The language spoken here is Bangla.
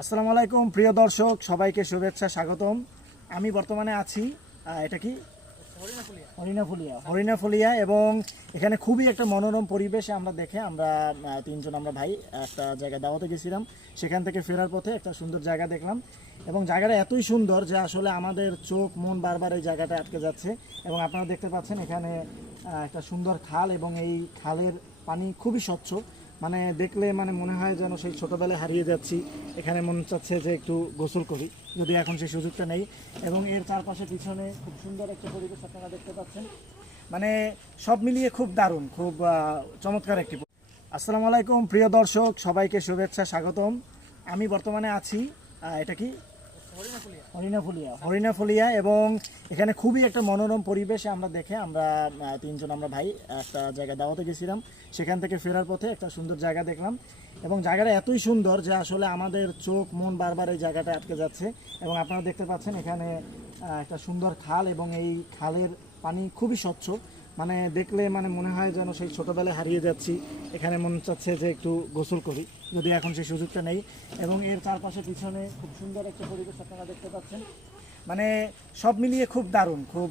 আসসালামু আলাইকুম প্রিয় দর্শক, সবাইকে শুভেচ্ছা স্বাগতম। আমি বর্তমানে আছি এটা কি হরিণাফুলিয়া এবং এখানে খুবই একটা মনোরম পরিবেশে আমরা তিনজন ভাই একটা জায়গায় দাওয়াতে গেছিলাম। সেখান থেকে ফেরার পথে একটা সুন্দর জায়গা দেখলাম এবং জায়গাটা এতই সুন্দর যে আসলে আমাদের চোখ মন বারবার এই জায়গাটা আটকে যাচ্ছে। এবং আপনারা দেখতে পাচ্ছেন এখানে একটা সুন্দর খাল এবং এই খালের পানি খুবই স্বচ্ছ, মানে দেখলে মনে হয় যেন সেই ছোটোবেলায় হারিয়ে যাচ্ছি। এখানে মনে চাচ্ছে যে একটু গোসল করি, যদি এখন সেই সুযোগটা নেই। এবং এর চারপাশে পিছনে খুব সুন্দর একটা পরিবেশ আপনারা দেখতে পাচ্ছেন, মানে সব মিলিয়ে খুব দারুণ, খুব চমৎকার একটি। আসসালামু আলাইকুম প্রিয় দর্শক, সবাইকে শুভেচ্ছা স্বাগতম। আমি বর্তমানে আছি এটা কি হরিণাফুলিয়া এবং এখানে খুবই একটা মনোরম পরিবেশে আমরা তিনজন ভাই একটা জায়গায় দাওয়াতে গেছিলাম। সেখান থেকে ফেরার পথে একটা সুন্দর জায়গা দেখলাম এবং জায়গাটা এতই সুন্দর যে আসলে আমাদের চোখ মন বারবার এই জায়গাটা আটকে যাচ্ছে। এবং আপনারা দেখতে পাচ্ছেন এখানে একটা সুন্দর খাল এবং এই খালের পানি খুবই স্বচ্ছ, মানে দেখলে মনে হয় যেন সেই ছোটোবেলায় হারিয়ে যাচ্ছি। এখানে মনে চাচ্ছে যে একটু গোসল করি, যদি এখন সেই সুযোগটা নেই। এবং এর চারপাশে পিছনে খুব সুন্দর একটা পরিবেশ আপনারা দেখতে পাচ্ছেন, মানে সব মিলিয়ে খুব দারুণ, খুব